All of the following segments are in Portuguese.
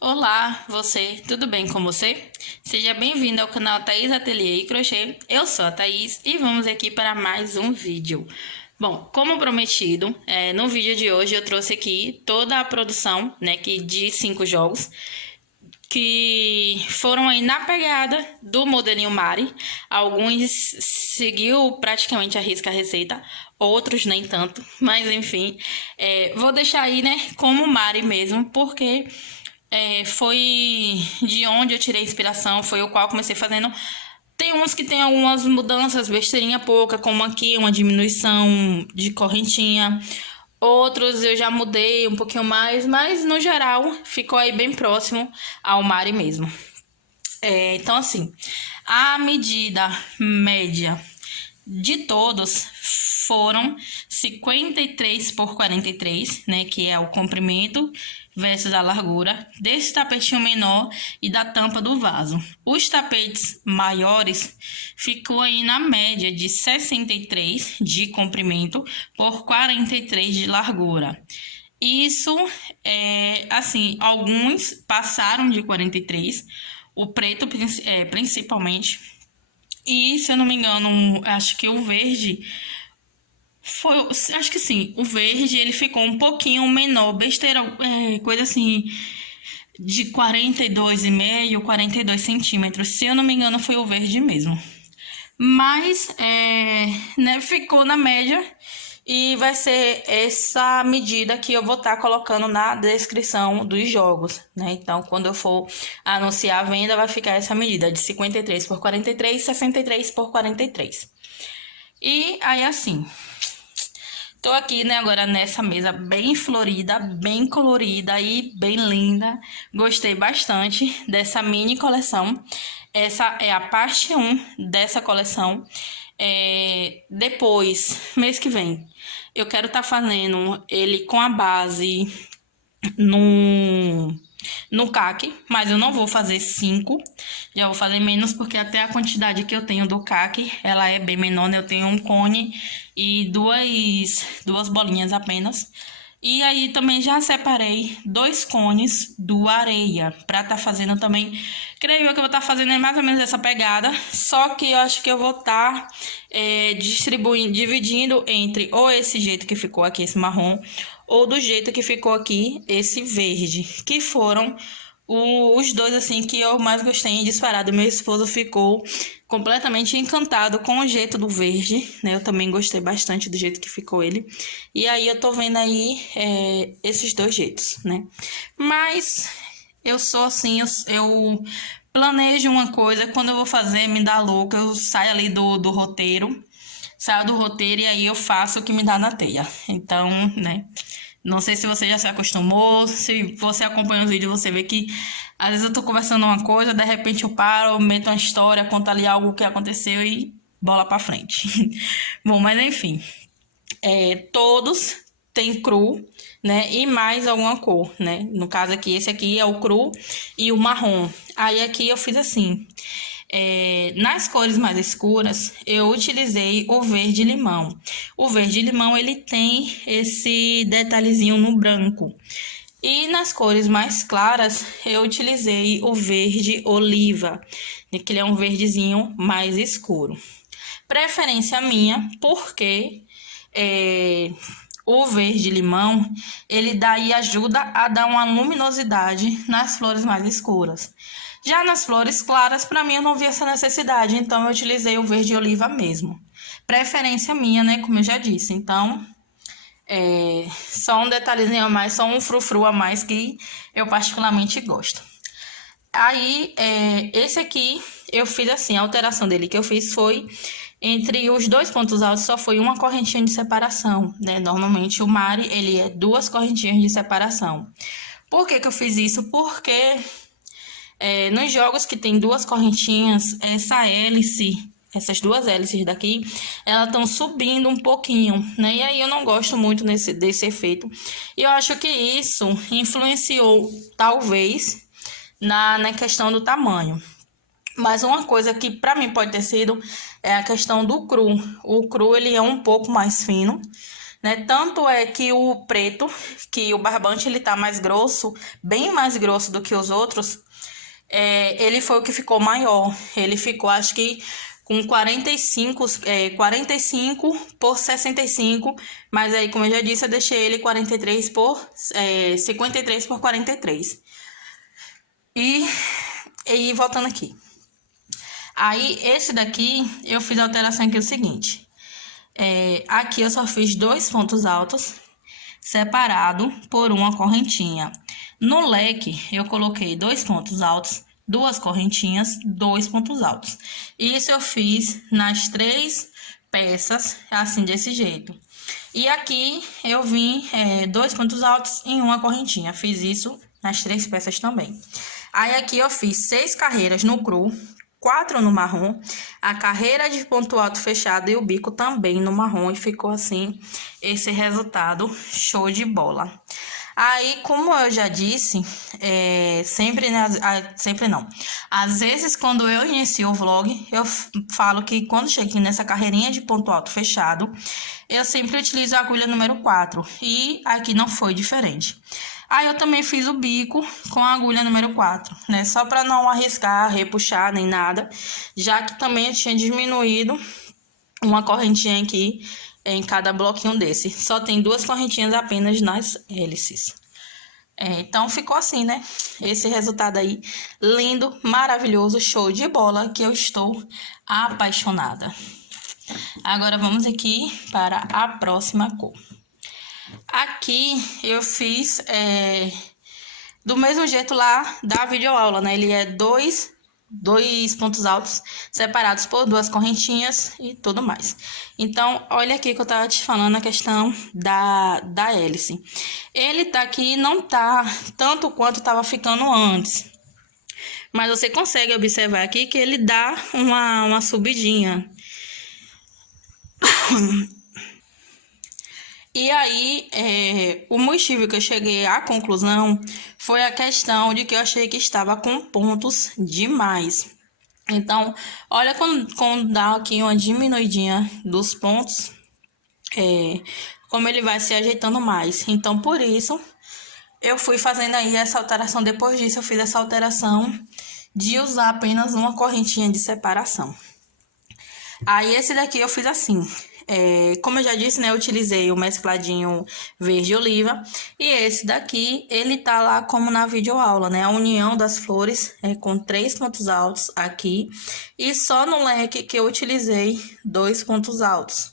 Olá, tudo bem com você? Seja bem-vindo ao canal Thaís Ateliê e Crochê. Eu sou a Thaís e vamos aqui para mais um vídeo. Bom, como prometido, no vídeo de hoje eu trouxe aqui toda a produção, de 5 jogos que foram aí na pegada do modelinho Mari. Alguns seguiu praticamente a risca a receita, outros nem tanto, mas enfim, vou deixar aí, como Mari mesmo, porque foi de onde eu tirei inspiração, foi o qual comecei fazendo. Tem uns que tem algumas mudanças, besteirinha pouca, como aqui, uma diminuição de correntinha. Outros eu já mudei um pouquinho mais, mas no geral ficou aí bem próximo ao Mari mesmo. Então assim, a medida média de todos foram 53 por 43, que é o comprimento versus a largura desse tapetinho menor e da tampa do vaso. Os tapetes maiores ficou aí na média de 63 de comprimento por 43 de largura. Isso assim, alguns passaram de 43, o preto principalmente. E, se eu não me engano, acho que o verde foi... Acho que sim, o verde ele ficou um pouquinho menor, besteira, coisa assim, de 42,5, 42 centímetros. Se eu não me engano, foi o verde mesmo. Mas, ficou na média e vai ser essa medida que eu vou estar colocando na descrição dos jogos, Então, quando eu for anunciar a venda, vai ficar essa medida de 53 por 43, 63 por 43. E aí, assim, tô aqui, agora nessa mesa bem florida, bem colorida e bem linda. Gostei bastante dessa mini coleção. Essa é a parte 1 dessa coleção. Depois, mês que vem, eu quero estar fazendo ele com a base no caque, mas eu não vou fazer 5, já vou fazer menos, porque até a quantidade que eu tenho do caque, ela é bem menor, Eu tenho um cone e duas bolinhas apenas. E aí também já separei 2 cones do areia para estar fazendo também. Creio eu que eu vou estar fazendo mais ou menos essa pegada, só que eu acho que eu vou estar dividindo entre ou esse jeito que ficou aqui, esse marrom, ou do jeito que ficou aqui, esse verde, que foram os dois assim que eu mais gostei em disparado. Meu esposo ficou completamente encantado com o jeito do verde, Eu também gostei bastante do jeito que ficou ele. E aí eu tô vendo aí esses dois jeitos, Mas eu sou assim, eu planejo uma coisa, quando eu vou fazer me dá louca, eu saio ali do roteiro, saio do roteiro e aí eu faço o que me dá na teia. Então, Não sei se você já se acostumou, se você acompanha os vídeos, você vê que às vezes eu tô conversando uma coisa, de repente eu paro, meto uma história, conto ali algo que aconteceu e bola pra frente. Bom, mas enfim, todos têm cru, e mais alguma cor, No caso aqui, esse aqui é o cru e o marrom. Aí aqui eu fiz assim... nas cores mais escuras, eu utilizei o verde-limão. O verde-limão, ele tem esse detalhezinho no branco. E nas cores mais claras, eu utilizei o verde-oliva, que ele é um verdezinho mais escuro. Preferência minha, porque o verde-limão, ele daí ajuda a dar uma luminosidade nas flores mais escuras. Já nas flores claras, para mim, eu não vi essa necessidade, então eu utilizei o verde oliva mesmo. Preferência minha, como eu já disse. Então, só um detalhezinho a mais, só um frufru a mais que eu particularmente gosto. Aí, esse aqui, eu fiz assim, a alteração dele que eu fiz foi... Entre os dois pontos altos só foi uma correntinha de separação, Normalmente o Mari, ele é 2 correntinhas de separação. Por que eu fiz isso? Porque... nos jogos que tem 2 correntinhas, essas 2 hélices daqui, elas estão subindo um pouquinho, E aí eu não gosto muito desse efeito. E eu acho que isso influenciou, talvez, na questão do tamanho. Mas uma coisa que pra mim pode ter sido é a questão do cru. O cru, ele é um pouco mais fino, né? Tanto é que o preto, que o barbante, ele tá mais grosso, bem mais grosso do que os outros, ele foi o que ficou maior. Ele ficou, acho que com 45 por 65, mas aí, como eu já disse, eu deixei ele 53 por 43. E voltando aqui. Aí, esse daqui, eu fiz a alteração aqui o seguinte. Aqui eu só fiz 2 pontos altos, separado por uma correntinha. No leque, eu coloquei 2 pontos altos, 2 correntinhas, 2 pontos altos. Isso eu fiz nas 3 peças, assim, desse jeito. E aqui eu vim 2 pontos altos em uma correntinha. Fiz isso nas 3 peças também. Aí aqui eu fiz 6 carreiras no cru, 4 no marrom, a carreira de ponto alto fechado e o bico também no marrom, e ficou assim esse resultado show de bola. Aí, como eu já disse, sempre não. Às vezes, quando eu inicio o vlog, eu falo que quando cheguei nessa carreirinha de ponto alto fechado, eu sempre utilizo a agulha número 4, e aqui não foi diferente. Aí eu também fiz o bico com a agulha número 4, né? Só para não arriscar, repuxar, nem nada. Já que também eu tinha diminuído uma correntinha aqui em cada bloquinho desse. Só tem 2 correntinhas apenas nas hélices. Então ficou assim, né? Esse resultado aí, lindo, maravilhoso, show de bola, que eu estou apaixonada. Agora vamos aqui para a próxima cor. Aqui eu fiz do mesmo jeito lá da videoaula, né? Ele é dois pontos altos separados por 2 correntinhas e tudo mais. Então, olha aqui que eu tava te falando a questão da hélice. Ele tá aqui, não tá tanto quanto tava ficando antes. Mas você consegue observar aqui que ele dá uma subidinha. E aí, o motivo que eu cheguei à conclusão foi a questão de que eu achei que estava com pontos demais. Então, olha quando dá aqui uma diminuidinha dos pontos, como ele vai se ajeitando mais. Então, por isso, eu fui fazendo aí essa alteração. Depois disso, eu fiz essa alteração de usar apenas uma correntinha de separação. Aí, esse daqui eu fiz assim. Como eu já disse, né, eu utilizei o mescladinho verde oliva, e esse daqui, ele tá lá como na videoaula, né, a união das flores com 3 pontos altos aqui, e só no leque que eu utilizei 2 pontos altos,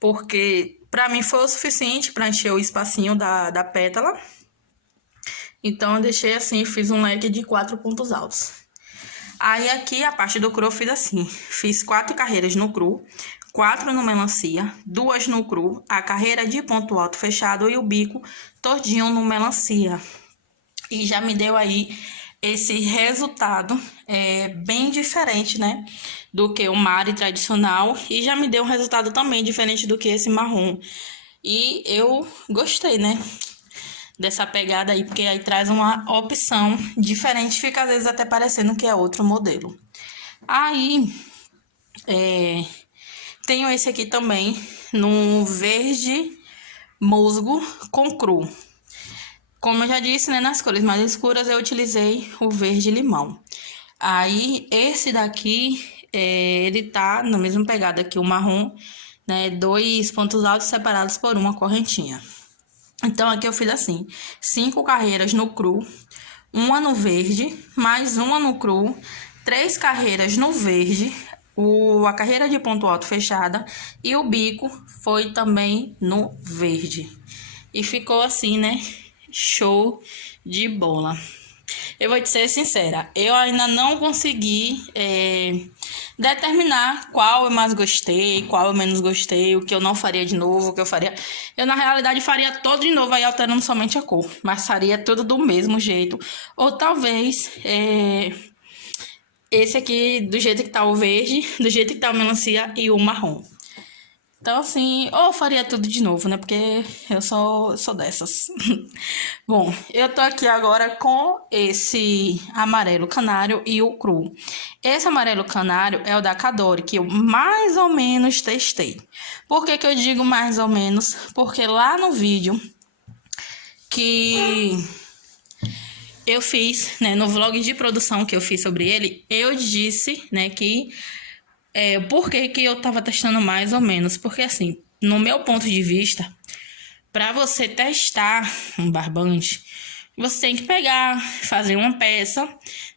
porque pra mim foi o suficiente para encher o espacinho da pétala, então eu deixei assim, fiz um leque de 4 pontos altos. Aí aqui a parte do cru eu fiz assim, fiz 4 carreiras no cru, 4 no melancia, 2 no cru, a carreira de ponto alto fechado e o bico todinho no melancia. E já me deu aí esse resultado bem diferente, né, do que o mari tradicional, e já me deu um resultado também diferente do que esse marrom. E eu gostei, né, dessa pegada aí, porque aí traz uma opção diferente, fica às vezes até parecendo que é outro modelo. Aí, tenho esse aqui também, no verde musgo com cru. Como eu já disse, né, nas cores mais escuras eu utilizei o verde limão. Aí, esse daqui, ele tá na mesma pegada que o marrom, né, 2 pontos altos separados por uma correntinha. Então, aqui eu fiz assim, 5 carreiras no cru, uma no verde, mais uma no cru, 3 carreiras no verde, a carreira de ponto alto fechada, e o bico foi também no verde. E ficou assim, né? Show de bola. Eu vou te ser sincera, eu ainda não consegui determinar qual eu mais gostei, qual eu menos gostei, o que eu não faria de novo, o que eu faria. Eu, na realidade, faria todo de novo, aí alterando somente a cor, mas faria tudo do mesmo jeito. Ou talvez esse aqui, do jeito que tá o verde, do jeito que tá o melancia e o marrom. Então, assim, ou eu faria tudo de novo, né? Porque eu sou dessas. Bom, eu tô aqui agora com esse amarelo canário e o cru. Esse amarelo canário é o da Cadore, que eu mais ou menos testei. Por que que eu digo mais ou menos? Porque lá no vídeo que eu fiz, né, no vlog de produção que eu fiz sobre ele, eu disse, né, que por que que eu tava testando mais ou menos? Porque assim, no meu ponto de vista, para você testar um barbante, você tem que pegar, fazer uma peça,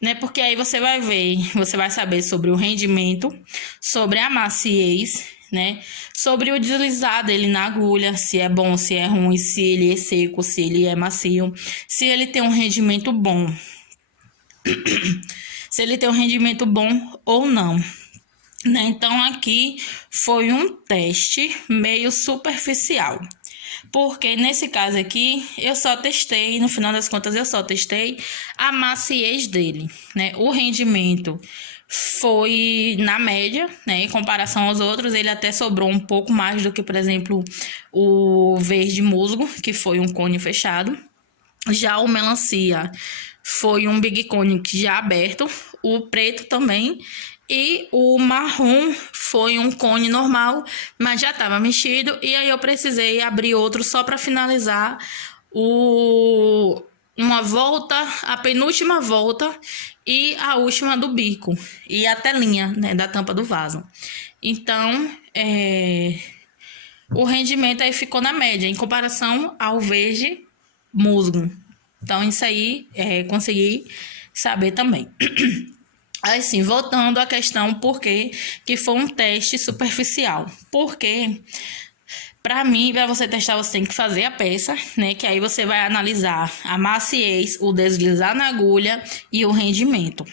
né? Porque aí você vai ver, você vai saber sobre o rendimento, sobre a maciez, né? Sobre o deslizar dele na agulha, se é bom, se é ruim, se ele é seco, se ele é macio, se ele tem um rendimento bom, se ele tem um rendimento bom ou não. Né? Então aqui foi um teste meio superficial, porque nesse caso aqui eu só testei, no final das contas eu só testei a maciez dele, né? O rendimento foi na média, né? Em comparação aos outros, ele até sobrou um pouco mais do que, por exemplo, o verde musgo, que foi um cone fechado. Já o melancia foi um big cone já aberto, o preto também, e o marrom foi um cone normal, mas já estava mexido, e aí eu precisei abrir outro só para finalizar uma volta, a penúltima volta e a última do bico, e a telinha, né, da tampa do vaso. Então, o rendimento aí ficou na média, em comparação ao verde musgo. Então, isso aí consegui saber também. Assim, voltando à questão por que foi um teste superficial. Porque, para mim, para você testar, você tem que fazer a peça, né? Que aí você vai analisar a maciez, o deslizar na agulha e o rendimento.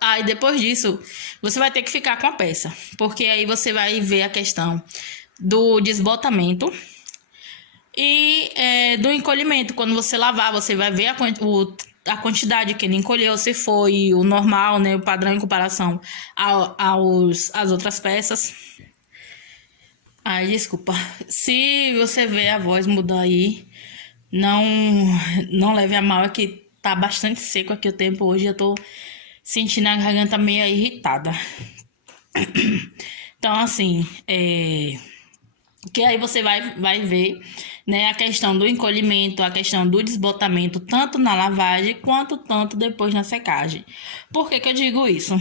Aí, depois disso, você vai ter que ficar com a peça. Porque aí você vai ver a questão do desbotamento e do encolhimento. Quando você lavar, você vai ver a quantidade que ele encolheu, se foi o normal, né, o padrão em comparação às outras peças. Ai, desculpa. Se você vê a voz mudar aí, não leve a mal, é que tá bastante seco aqui o tempo hoje, eu tô sentindo a garganta meio irritada. Então, assim, que aí você vai ver, né, a questão do encolhimento, a questão do desbotamento, tanto na lavagem quanto tanto depois na secagem. Por que que eu digo isso?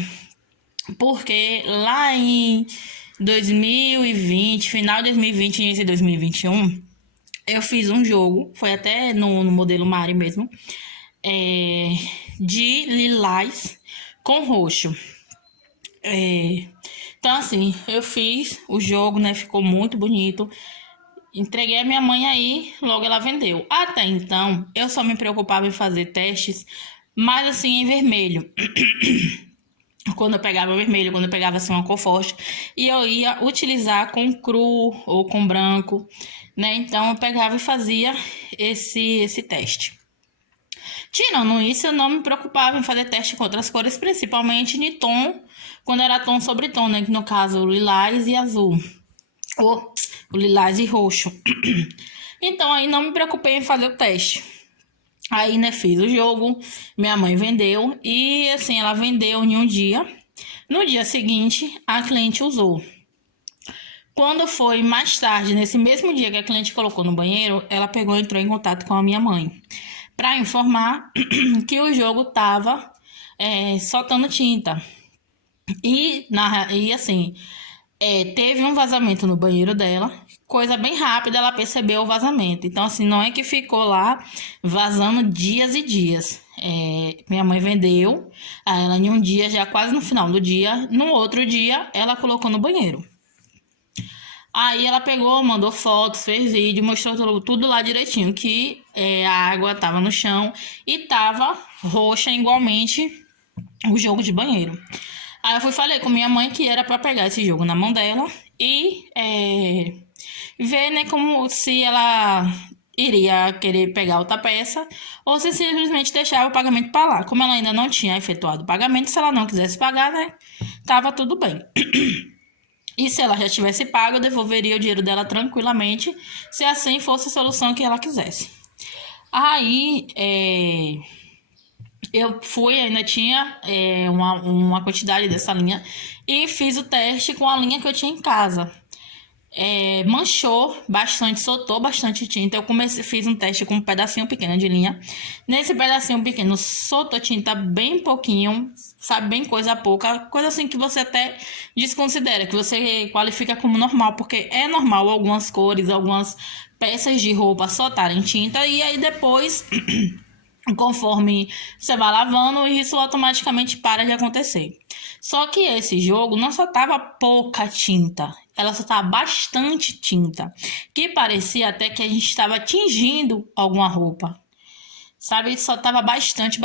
Porque lá em 2020, final de 2020 e início de 2021, eu fiz um jogo, foi até no modelo Mari mesmo, de lilás com roxo. Então, assim, eu fiz o jogo, né? Ficou muito bonito. Entreguei a minha mãe aí, logo ela vendeu. Até então, eu só me preocupava em fazer testes, mas assim, em vermelho. Quando eu pegava vermelho, quando eu pegava assim uma cor forte, e eu ia utilizar com cru ou com branco, né? Então, eu pegava e fazia esse teste. Tirando isso, eu não me preocupava em fazer teste com outras cores, principalmente de tom, quando era tom sobre tom, né? Que no caso, lilás e azul. Ou o lilás e roxo. Então, aí não me preocupei em fazer o teste. Aí, né, fiz o jogo, minha mãe vendeu e, assim, ela vendeu em um dia. No dia seguinte, a cliente usou. Quando foi mais tarde, nesse mesmo dia que a cliente colocou no banheiro, ela pegou e entrou em contato com a minha mãe para informar que o jogo tava soltando tinta. E assim, teve um vazamento no banheiro dela, coisa bem rápida, ela percebeu o vazamento. Então, assim, não é que ficou lá vazando dias e dias. Minha mãe vendeu a ela em um dia, já quase no final do dia. No outro dia, ela colocou no banheiro. Aí ela pegou, mandou fotos, fez vídeo, mostrou tudo lá direitinho, que a água tava no chão e tava roxa igualmente o jogo de banheiro. Aí eu falei com minha mãe que era para pegar esse jogo na mão dela e ver, né, como se ela iria querer pegar outra peça ou se simplesmente deixava o pagamento para lá. Como ela ainda não tinha efetuado o pagamento, se ela não quisesse pagar, né, tava tudo bem. E se ela já tivesse pago, eu devolveria o dinheiro dela tranquilamente, se assim fosse a solução que ela quisesse. Aí, eu fui, ainda tinha uma quantidade dessa linha e fiz o teste com a linha que eu tinha em casa. Manchou bastante, soltou bastante tinta. Eu fiz um teste com um pedacinho pequeno de linha. Nesse pedacinho pequeno, soltou tinta bem pouquinho, sabe, bem coisa pouca, coisa assim que você até desconsidera, que você qualifica como normal, porque é normal algumas cores, algumas peças de roupa soltarem tinta e aí depois conforme você vai lavando, isso automaticamente para de acontecer. Só que esse jogo não só tava pouca tinta, ela só tava bastante tinta, que parecia até que a gente estava tingindo alguma roupa. Sabe, só tava bastante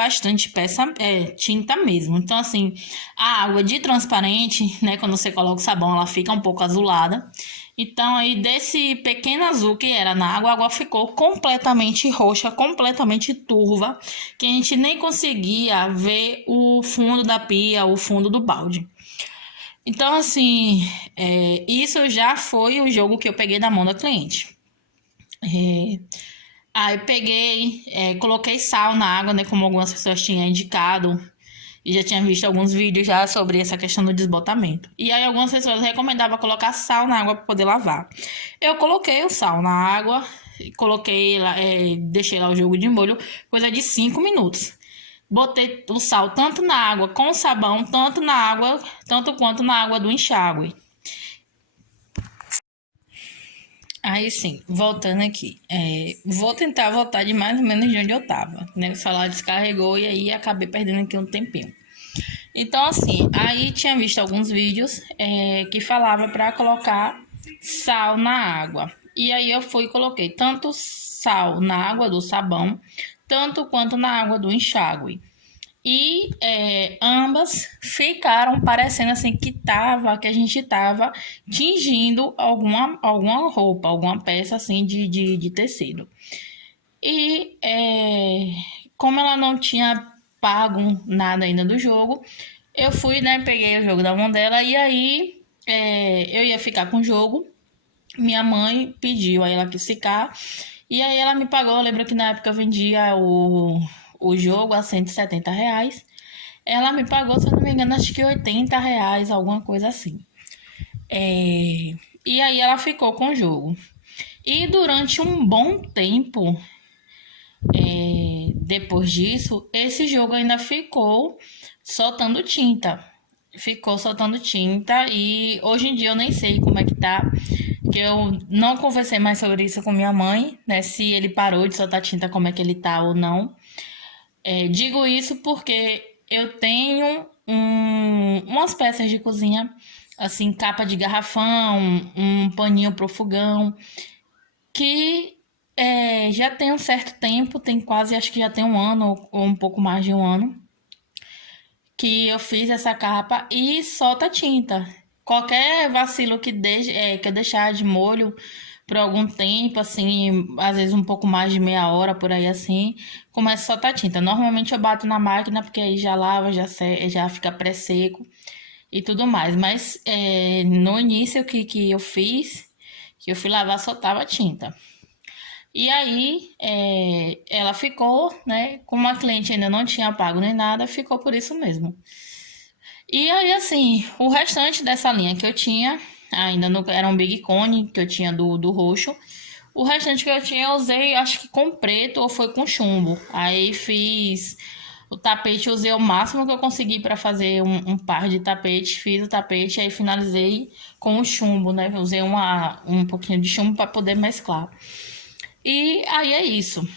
tinta mesmo. Então, assim, a água de transparente, né, quando você coloca o sabão, ela fica um pouco azulada. Então, aí, desse pequeno azul que era na água, a água ficou completamente roxa, completamente turva, que a gente nem conseguia ver o fundo da pia, o fundo do balde. Então, assim, isso já foi o jogo que eu peguei da mão da cliente. Aí peguei, coloquei sal na água, né? Como algumas pessoas tinham indicado. E já tinha visto alguns vídeos já sobre essa questão do desbotamento. E aí algumas pessoas recomendavam colocar sal na água para poder lavar. Eu coloquei o sal na água, coloquei lá, deixei lá o jogo de molho, coisa de 5 minutos. Botei o sal tanto na água com sabão, tanto quanto na água do enxágue. Aí sim, voltando aqui. Vou tentar voltar de mais ou menos de onde eu tava, né? O celular descarregou e aí acabei perdendo aqui um tempinho. Então, assim, aí tinha visto alguns vídeos que falava para colocar sal na água. E aí eu fui e coloquei tanto sal na água do sabão, tanto quanto na água do enxágue. E ambas ficaram parecendo assim que a gente tava tingindo alguma roupa, alguma peça assim de tecido. E como ela não tinha pago nada ainda do jogo, eu fui, né, peguei o jogo da mão dela e aí eu ia ficar com o jogo. Minha mãe pediu, aí ela quis ficar. E aí ela me pagou, eu lembro que na época eu vendia o jogo a R$ 170. Ela me pagou, se eu não me engano, acho que R$ 80, alguma coisa assim. E aí ela ficou com o jogo. E durante um bom tempo, depois disso, esse jogo ainda ficou soltando tinta. Ficou soltando tinta e hoje em dia eu nem sei como é que tá. Que eu não conversei mais sobre isso com minha mãe, né? Se ele parou de soltar tinta, como é que ele tá ou não. Digo isso porque eu tenho umas peças de cozinha, assim, capa de garrafão, um paninho pro fogão, que já tem um certo tempo, tem quase, acho que já tem um ano ou um pouco mais de um ano, que eu fiz essa capa e solta tinta. Qualquer vacilo que eu deixar de molho por algum tempo, assim, às vezes um pouco mais de meia hora, por aí assim, começa a soltar tinta. Normalmente eu bato na máquina, porque aí já lava, já fica pré-seco e tudo mais. Mas no início que eu fiz, que eu fui lavar, soltava tinta. E aí, ela ficou, né? Como a cliente ainda não tinha pago nem nada, ficou por isso mesmo. E aí, assim, o restante dessa linha que eu tinha, ainda não era um Big Cone que eu tinha do roxo. O restante que eu tinha, eu usei, acho que com preto ou foi com chumbo. Aí fiz o tapete, usei o máximo que eu consegui para fazer um par de tapete. Fiz o tapete, aí finalizei com o chumbo, né? Usei um pouquinho de chumbo para poder mesclar. E aí é isso,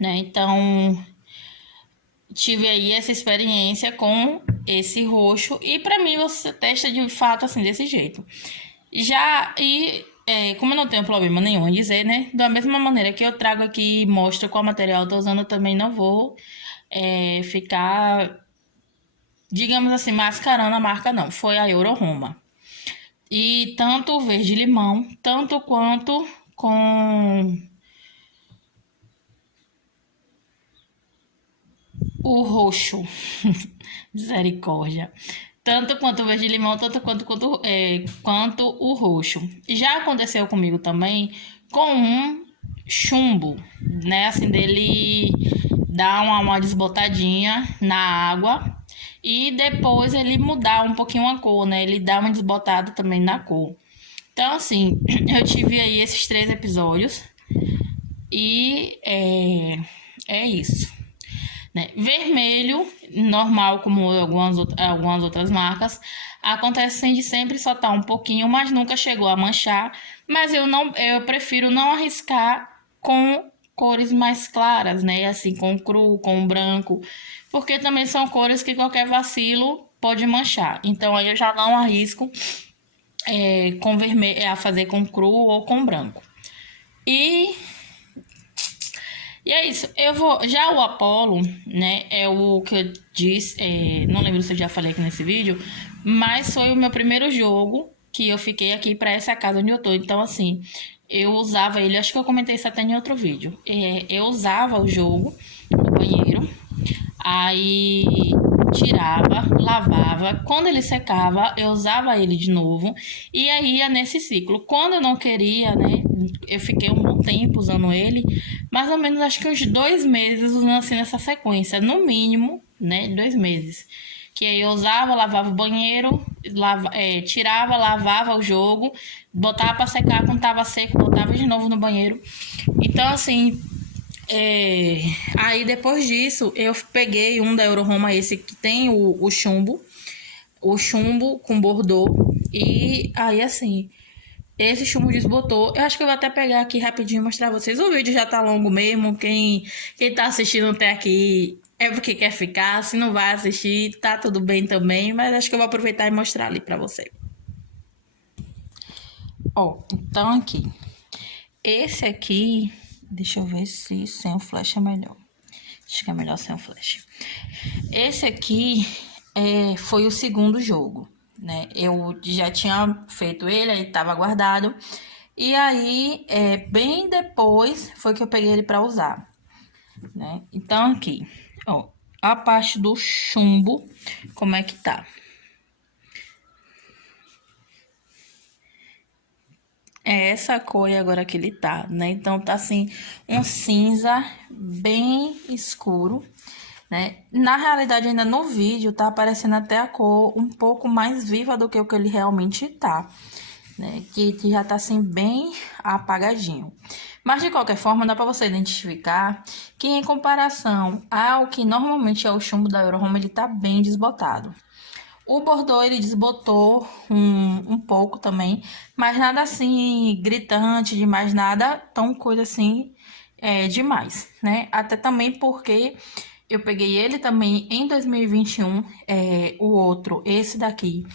né? Então, tive aí essa experiência com esse roxo e para mim você testa de fato assim desse jeito. Como eu não tenho problema nenhum em dizer, né? Da mesma maneira que eu trago aqui e mostro qual material eu tô usando, eu também não vou ficar, digamos assim, mascarando a marca, não. Foi a Euro Roma. E tanto o verde limão, tanto quanto com o roxo. Misericórdia. Tanto quanto o verde limão, tanto quanto o roxo. Já aconteceu comigo também com um chumbo, né? Assim, dele dar uma desbotadinha na água e depois ele mudar um pouquinho a cor, né? Ele dá uma desbotada também na cor. Então, assim, eu tive aí esses 3 episódios e é isso. Né? Vermelho, normal, como algumas outras marcas, acontece de sempre soltar um pouquinho, mas nunca chegou a manchar. Mas eu prefiro não arriscar com cores mais claras, né? Assim, com cru, com branco, porque também são cores que qualquer vacilo pode manchar. Então aí eu já não arrisco com vermelho, a fazer com cru ou com branco. E é isso. Eu vou. Já o Apollo, né? É o que eu disse. Não lembro se eu já falei aqui nesse vídeo. Mas foi o meu primeiro jogo que eu fiquei aqui para essa casa onde eu tô. Então, assim, eu usava ele. Acho que eu comentei isso até em outro vídeo. Eu usava o jogo no banheiro. Aí tirava, lavava. Quando ele secava, eu usava ele de novo. E aí ia nesse ciclo. Quando eu não queria, né? Eu fiquei um bom tempo usando ele. Mais ou menos, acho que uns 2 meses usando assim nessa sequência. No mínimo, né? 2 meses. Que aí eu usava, lavava o banheiro, tirava, lavava o jogo, botava pra secar. Quando tava seco, botava de novo no banheiro. Então, assim... Aí depois disso eu peguei um da Euroroma, esse que tem o chumbo com bordô, e aí assim, esse chumbo desbotou. Eu acho que eu vou até pegar aqui rapidinho e mostrar pra vocês. O vídeo já tá longo mesmo, quem tá assistindo até aqui é porque quer ficar, se não vai assistir tá tudo bem também, mas acho que eu vou aproveitar e mostrar ali pra você. Então aqui, esse aqui, deixa eu ver se sem o flash é melhor. Acho que é melhor sem o flash. Esse aqui foi o segundo jogo, né? Eu já tinha feito ele, aí tava guardado. E aí, bem depois, foi que eu peguei ele pra usar, né? Então, aqui, a parte do chumbo, como é que tá? É essa cor agora que ele tá, né? Então, tá assim, um cinza bem escuro, né? Na realidade, ainda no vídeo, tá aparecendo até a cor um pouco mais viva do que o que ele realmente tá, né? Que já tá assim, bem apagadinho. Mas, de qualquer forma, dá pra você identificar que, em comparação ao que normalmente é o chumbo da Euroroma, ele tá bem desbotado. O bordô, ele desbotou um pouco também, mas nada assim gritante demais, nada tão coisa assim demais, né? Até também porque eu peguei ele também em 2021, o outro, esse daqui,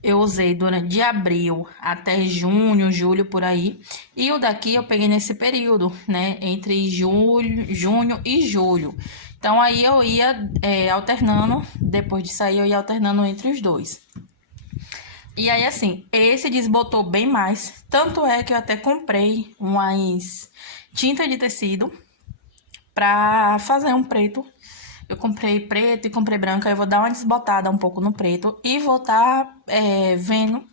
eu usei durante de abril até junho, julho, por aí. E o daqui eu peguei nesse período, né? Entre junho e julho. Então, aí eu ia alternando, depois de sair, eu ia alternando entre os dois. E aí, assim, esse desbotou bem mais. Tanto é que eu até comprei umas tinta de tecido pra fazer um preto. Eu comprei preto e comprei branco, aí eu vou dar uma desbotada um pouco no preto e vou estar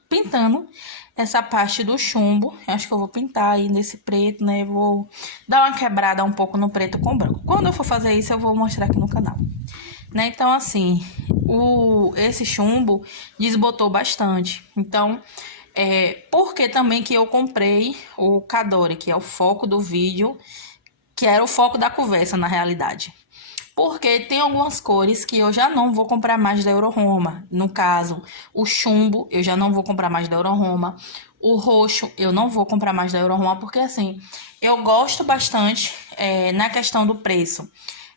pintando essa parte do chumbo. Eu acho que eu vou pintar aí nesse preto, né? Eu vou dar uma quebrada um pouco no preto com branco. Quando eu for fazer isso, eu vou mostrar aqui no canal, né? Então, assim, esse chumbo desbotou bastante. Então, porque também que eu comprei o Kadori, que é o foco do vídeo, que era o foco da conversa, na realidade. Porque tem algumas cores que eu já não vou comprar mais da Euroroma. No caso, o chumbo, eu já não vou comprar mais da Euroroma. O roxo, eu não vou comprar mais da Euroroma, porque assim, eu gosto bastante na questão do preço.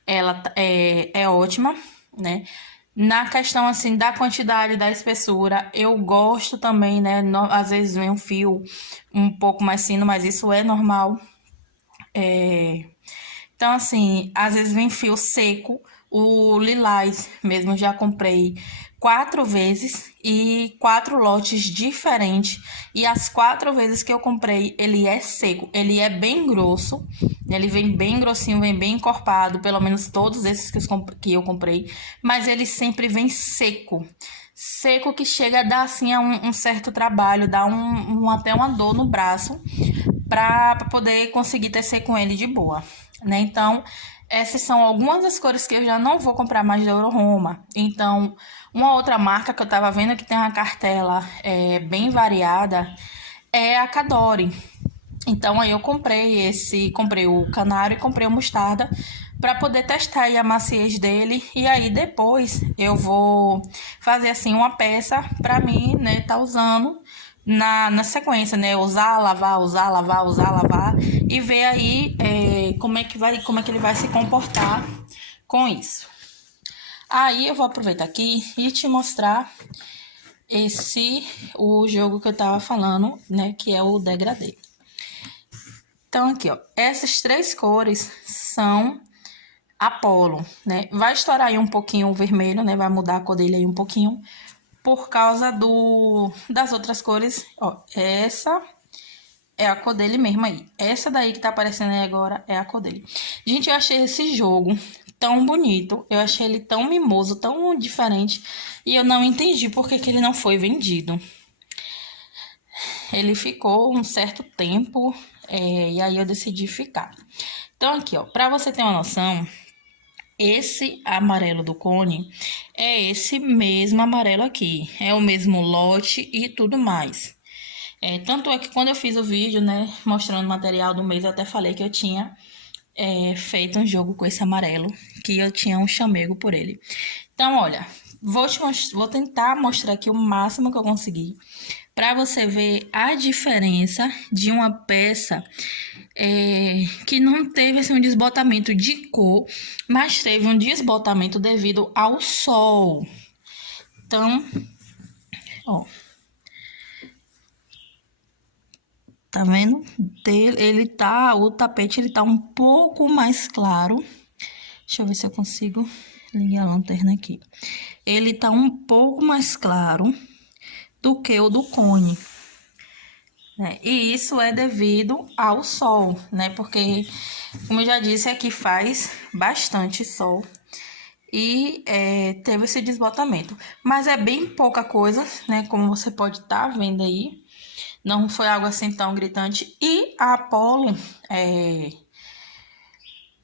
Ela é ótima, né? Na questão, assim, da quantidade, da espessura, eu gosto também, né? Às vezes vem um fio um pouco mais fino, mas isso é normal. Então, assim, às vezes vem fio seco. O lilás mesmo eu já comprei 4 vezes e 4 lotes diferentes. E as 4 vezes que eu comprei, ele é seco. Ele é bem grosso. Ele vem bem grossinho, vem bem encorpado. Pelo menos todos esses que eu comprei. Mas ele sempre vem seco. seco que chega a dar assim um certo trabalho, dá até uma dor no braço para poder conseguir tecer com ele de boa, né? Então, essas são algumas das cores que eu já não vou comprar mais da Euroroma. Então, uma outra marca que eu tava vendo que tem uma cartela bem variada é a Cadore. Então, aí eu comprei o canário e comprei o mostarda para poder testar aí a maciez dele. E aí depois eu vou fazer assim uma peça para mim, né, tá usando na sequência, né? Usar, lavar, usar, lavar, usar, lavar e ver aí como é que ele vai se comportar com isso. Aí eu vou aproveitar aqui e te mostrar o jogo que eu tava falando, né, que é o degradê. Então aqui, ó, essas três cores são Apolo, né? Vai estourar aí um pouquinho o vermelho, né? Vai mudar a cor dele aí um pouquinho por causa das outras cores. Ó, essa é a cor dele mesmo aí. Essa daí que tá aparecendo aí agora é a cor dele. Gente, eu achei esse jogo tão bonito. Eu achei ele tão mimoso, tão diferente. E eu não entendi por que ele não foi vendido. Ele ficou um certo tempo e aí eu decidi ficar. Então aqui, ó, pra você ter uma noção, esse amarelo do cone é esse mesmo amarelo aqui. É o mesmo lote e tudo mais. Tanto é que quando eu fiz o vídeo, né, mostrando o material do mês, eu até falei que eu tinha feito um jogo com esse amarelo, que eu tinha um chamego por ele. Então, olha, vou tentar mostrar aqui o máximo que eu conseguir, para você ver a diferença de uma peça que não teve assim, um desbotamento de cor, mas teve um desbotamento devido ao sol. Então, ó, tá vendo? O tapete ele tá um pouco mais claro. Deixa eu ver se eu consigo ligar a lanterna aqui. Ele tá um pouco mais claro do que o do cone, né? E isso é devido ao sol, né? Porque, como eu já disse, aqui faz bastante sol e teve esse desbotamento. Mas é bem pouca coisa, né? Como você pode estar vendo aí, não foi algo assim tão gritante. E a Apollo,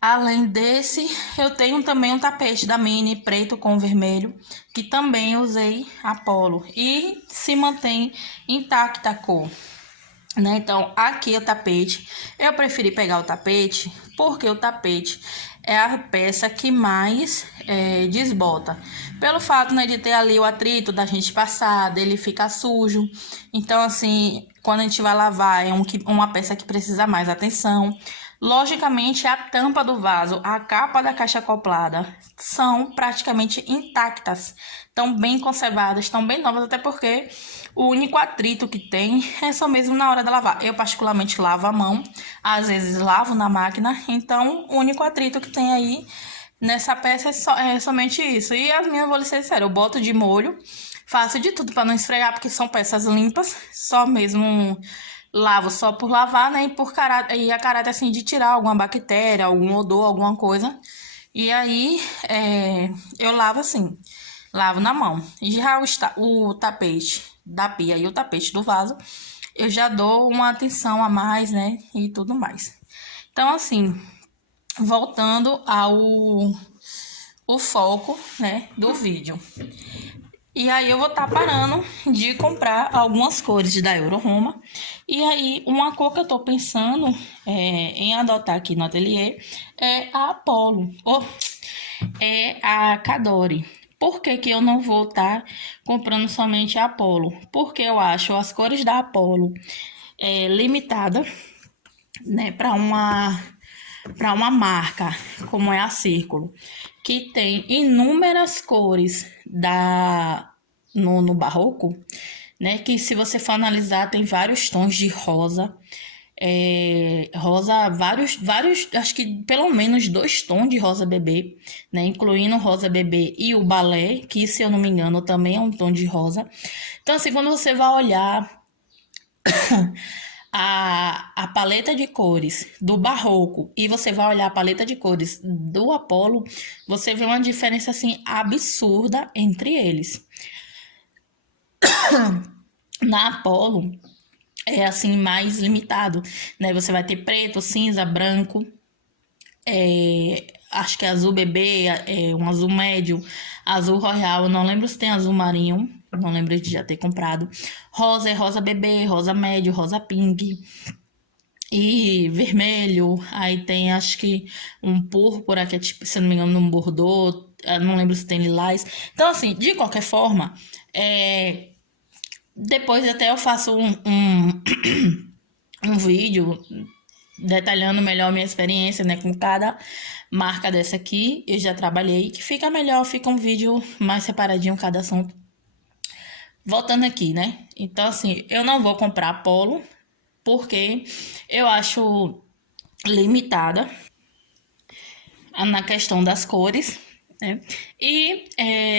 além desse, eu tenho também um tapete da Mini preto com vermelho, que também usei Apollo e se mantém intacta a cor, né? Então, aqui é o tapete. Eu preferi pegar o tapete porque o tapete é a peça que mais desbota. Pelo fato, né, de ter ali o atrito da gente passar, dele ficar sujo. Então, assim, quando a gente vai lavar, é uma peça que precisa mais atenção. Logicamente, a tampa do vaso, a capa da caixa acoplada são praticamente intactas. Estão bem conservadas, estão bem novas, até porque o único atrito que tem é só mesmo na hora de lavar. Eu particularmente lavo a mão, às vezes lavo na máquina, então o único atrito que tem aí nessa peça é somente isso. E as minhas, vou lhe ser sério, eu boto de molho, faço de tudo para não esfregar, porque são peças limpas, só mesmo lavo só por lavar, né? E a caráter assim de tirar alguma bactéria, algum odor, alguma coisa. E aí eu lavo assim, lavo na mão. E já o tapete da pia e o tapete do vaso, eu já dou uma atenção a mais, né? E tudo mais. Então, assim, voltando o foco, né, do vídeo. E aí eu vou estar parando de comprar algumas cores da Euroroma. E aí uma cor que eu tô pensando em adotar aqui no ateliê é a Apollo, ou é a Cadore. Por que que eu não vou estar comprando somente a Apollo? Porque eu acho as cores da Apollo limitada, né, para uma marca como é a Círculo, que tem inúmeras cores no barroco, né? Que se você for analisar, tem vários tons de rosa. Rosa, vários, acho que pelo menos 2 tons de rosa bebê, né? Incluindo o rosa bebê e o balé, que se eu não me engano também é um tom de rosa. Então, assim, quando você vai olhar a paleta de cores do barroco e você vai olhar a paleta de cores do Apollo, você vê uma diferença assim absurda entre eles. Na Apollo é assim mais limitado, né? Você vai ter preto, cinza, branco, acho que é azul bebê, um azul médio, azul royal, eu não lembro se tem azul marinho, não lembro de já ter comprado. Rosa é rosa bebê, rosa médio, rosa pink e vermelho. Aí tem acho que um púrpura, que é tipo, se eu não me engano, um bordô, eu não lembro se tem lilás. Então, assim, de qualquer forma, depois até eu faço um vídeo detalhando melhor a minha experiência, né, com cada marca dessa aqui. Eu já trabalhei, que fica melhor, fica um vídeo mais separadinho cada assunto. Voltando aqui, né? Então, assim, eu não vou comprar polo, porque eu acho limitada na questão das cores, né? E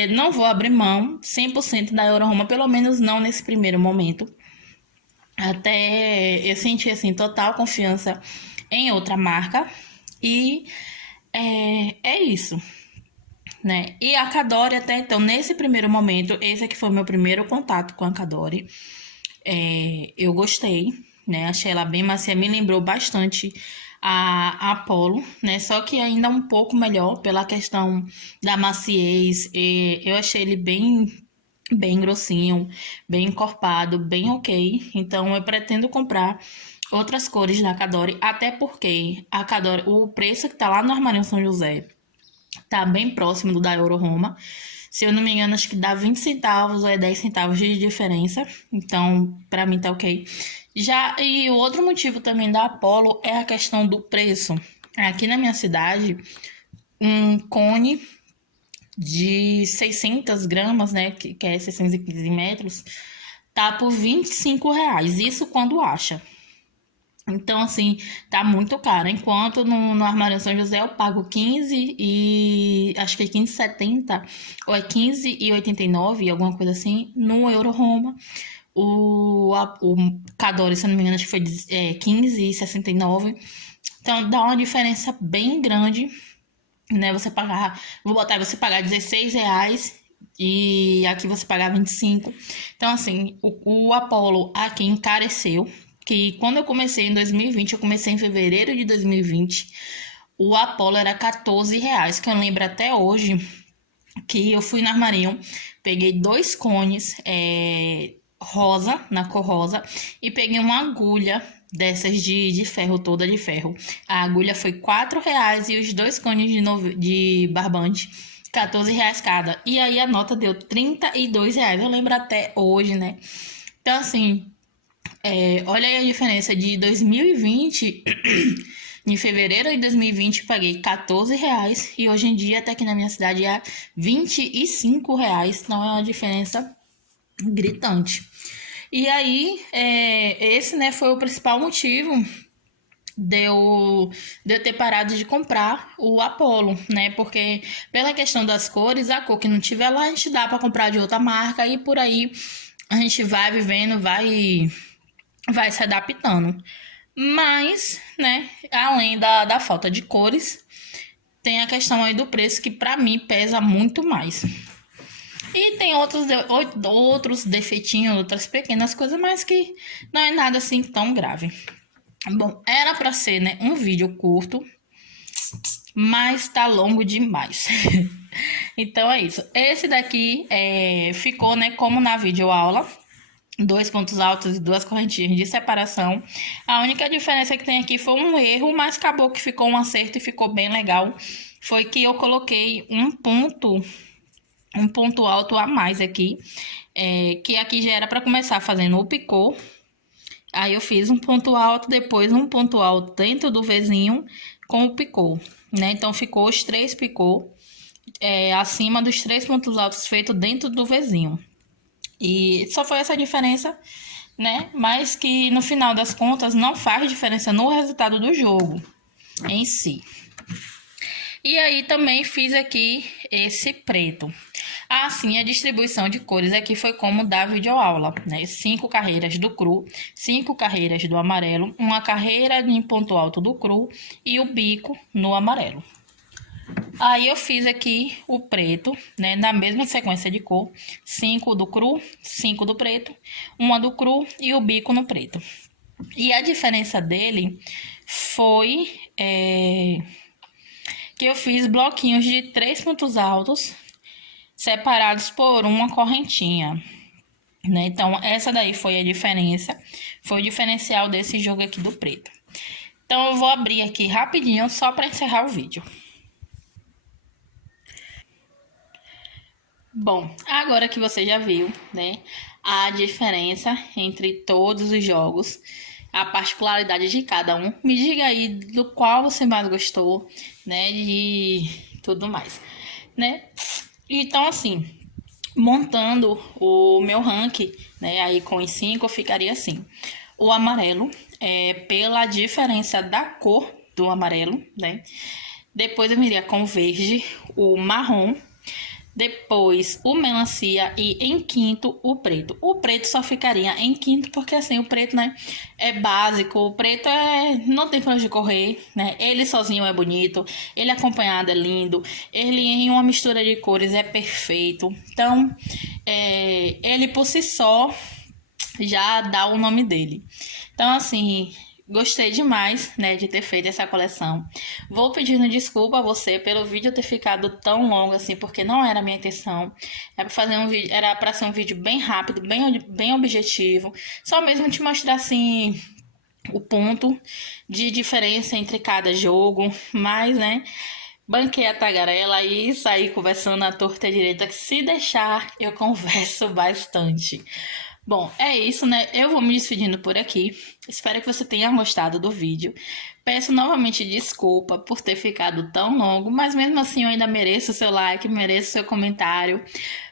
não vou abrir mão 100% da Euro Roma, pelo menos não nesse primeiro momento. Até eu senti, assim, total confiança em outra marca. E é isso, né? E a Cadore até então, nesse primeiro momento, esse aqui foi o meu primeiro contato com a Cadore. Eu gostei, né? Achei ela bem macia, me lembrou bastante a Apollo, né? Só que ainda um pouco melhor pela questão da maciez. Eu achei ele bem grossinho, bem encorpado, bem ok. Então eu pretendo comprar outras cores da Cadore, até porque a Cadore, o preço que tá lá no Armário São José tá bem próximo do da Euro Roma. Se eu não me engano, acho que dá 20 centavos ou 10 centavos de diferença. Então, pra mim tá ok. E o outro motivo também da Apollo é a questão do preço. Aqui na minha cidade, um cone de 600 gramas, né, que é 615 metros, tá por R$ 25. Isso quando acha. Então, assim, tá muito caro. Enquanto no Armário São José eu pago 15 e acho que é 15,70 ou é 15,89, alguma coisa assim, no Euro Roma. O Cadore, se eu não me engano, acho que foi 15,69. Então, dá uma diferença bem grande, né? Você pagar R$ 16 e aqui você pagar 25. Então, assim, o Apollo aqui encareceu. Que quando eu comecei em 2020, eu comecei em fevereiro de 2020, o Apollo era R$ 14, que eu lembro até hoje que eu fui no armarinho, peguei 2 cones rosa, na cor rosa, e peguei uma agulha dessas de ferro, toda de ferro. A agulha foi R$ 4 e os 2 cones de barbante, R$ 14 cada. E aí a nota deu R$ 32, eu lembro até hoje, né? Então, assim, olha aí a diferença de 2020. Em fevereiro de 2020 paguei R$ 14 e hoje em dia até aqui na minha cidade é R$ 25. Então é uma diferença gritante. E aí, esse, né, foi o principal motivo de eu ter parado de comprar o Apollo, né? Porque pela questão das cores, a cor que não tiver lá, a gente dá para comprar de outra marca e por aí a gente vai vivendo, vai se adaptando. Mas, né, além da falta de cores, tem a questão aí do preço que pra mim pesa muito mais. E tem outros defeitinhos, outras pequenas coisas, mas que não é nada assim tão grave. Bom, era pra ser, né, um vídeo curto, mas tá longo demais. Então é isso. Esse daqui ficou, né, como na videoaula. 2 pontos altos e 2 correntinhas de separação. A única diferença que tem aqui foi um erro, mas acabou que ficou um acerto e ficou bem legal. Foi que eu coloquei um ponto alto a mais aqui, que aqui já era para começar fazendo o picô. Aí eu fiz um ponto alto, depois um ponto alto dentro do Vzinho com o picô, né? Então ficou os 3 picô acima dos 3 pontos altos feitos dentro do Vzinho. E só foi essa diferença, né? Mas que no final das contas não faz diferença no resultado do jogo em si. E aí também fiz aqui esse preto. Assim, a distribuição de cores aqui foi como da videoaula, né? 5 carreiras do cru, 5 carreiras do amarelo, uma carreira em ponto alto do cru e o bico no amarelo. Aí eu fiz aqui o preto, né, na mesma sequência de cor, 5 do cru, 5 do preto, uma do cru e o bico no preto. E a diferença dele foi que eu fiz bloquinhos de 3 pontos altos separados por uma correntinha, né? Então, essa daí foi a diferença, foi o diferencial desse jogo aqui do preto. Então, eu vou abrir aqui rapidinho só para encerrar o vídeo. Bom, agora que você já viu, né, a diferença entre todos os jogos, a particularidade de cada um, me diga aí do qual você mais gostou, né, e tudo mais, né? Então, assim, montando o meu ranking, né, aí com os 5 ficaria assim. O amarelo, pela diferença da cor do amarelo, né? Depois eu iria com o verde, o marrom, depois o melancia e em quinto o preto. O preto só ficaria em quinto porque assim o preto, né, é básico. O preto não tem pra onde correr, né? Ele sozinho é bonito, ele acompanhado é lindo, ele em uma mistura de cores é perfeito. Então, ele por si só já dá o nome dele. Então, assim, gostei demais, né, de ter feito essa coleção. Vou pedindo desculpa a você pelo vídeo ter ficado tão longo assim, porque não era a minha intenção. Era para fazer um vídeo, era para ser um vídeo bem rápido, bem objetivo, só mesmo te mostrar assim o ponto de diferença entre cada jogo, mas, né, banquei a tagarela e saí conversando à torta e à direita, que se deixar eu converso bastante. Bom, é isso, né? Eu vou me despedindo por aqui. Espero que você tenha gostado do vídeo. Peço novamente desculpa por ter ficado tão longo, mas mesmo assim eu ainda mereço o seu like, mereço o seu comentário.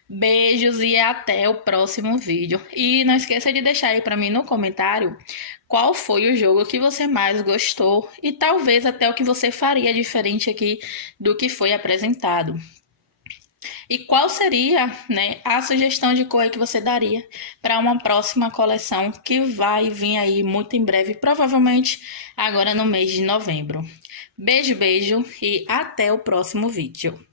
Beijos e até o próximo vídeo. E não esqueça de deixar aí para mim no comentário qual foi o jogo que você mais gostou e talvez até o que você faria diferente aqui do que foi apresentado. E qual seria, né, a sugestão de cor que você daria para uma próxima coleção que vai vir aí muito em breve, provavelmente agora no mês de novembro. Beijo, beijo e até o próximo vídeo.